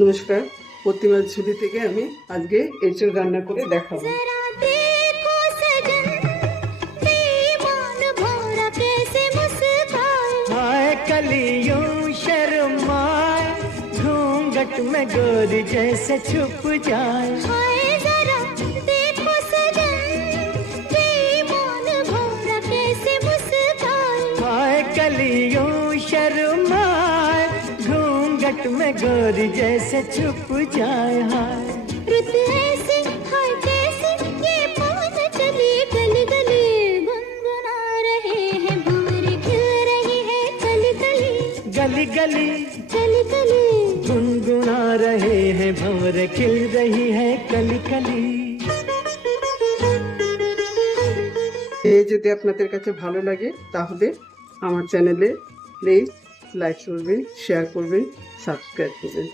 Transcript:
নমস্কার, প্রতিমার ঝুলি থেকে আমি আজকে এঁচড় রান্না করে দেখাবো। कलियों शर्माए घूंघट में गोरी जैसे छुप जाए। हाय जरा देखो सजन बेईमान भौरा कैसे मुस्काए। हाय कलियों शर्माए घूंघट में गोरी जैसे छुप जाए। हाय रुत ऐसी हाय कैसी ये पवन चली गली गली गुनगुना रहे हैं भंवरे खिल रही है कली कली। गली गली कली कली गुनगुना रहे हैं भंवरे खिल रही है कली कली। এই যদি আপনাদের কাছে ভালো লাগে তাহলে আমার চ্যানেলে প্লিজ লাইক করবেন, শেয়ার করবেন, সাবস্ক্রাইব করবেন।